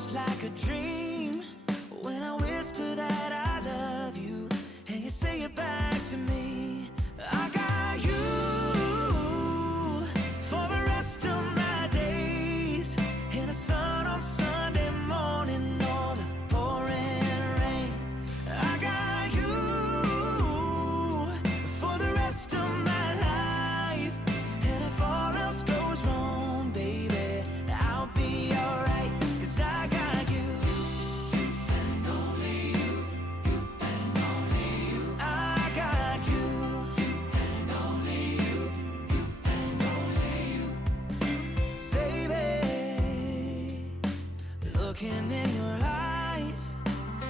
just like a dream when I whisper that I love you and you say it back to me. I got you for the rest of my days, in the sun on Sunday morning or the pouring rain. I got you for the rest of my life, and if all else goes wrong, baby, I'll be alright, 'cause I got you. You and only you. You and only you. I got you. You and only you. You and only you. Baby, looking in your eyes,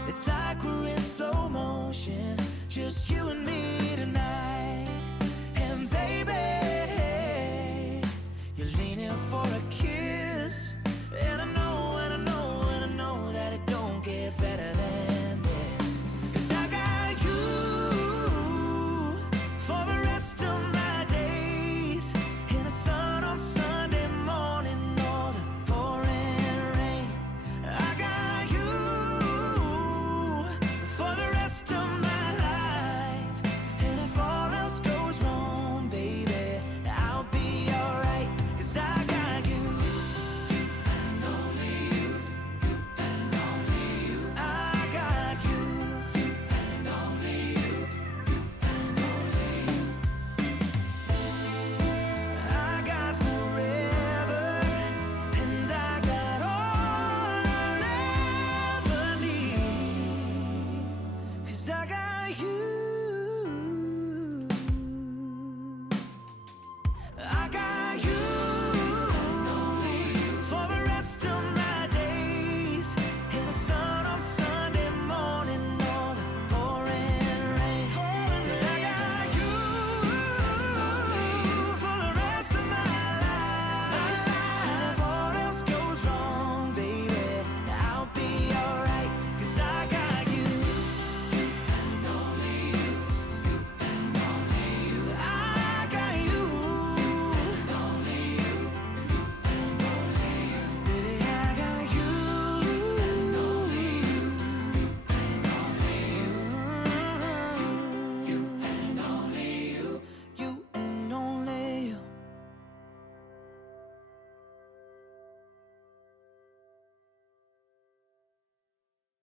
it's like we're in slow motion, just you and me tonight. And baby, you're leaning for a kiss, and I know, and I know, and I know that it don't get better than this. 'Cause I got you for the rest of my days, in the sun on Sunday morning or the pouring rain. I got you for the rest of my life, and if all else goes wrong, baby, I'll be alright, 'cause I got you. You and only you. You and only you. I got you. You and only you. You and only you. I got forever, and I got all I'll ever need, 'cause I got you.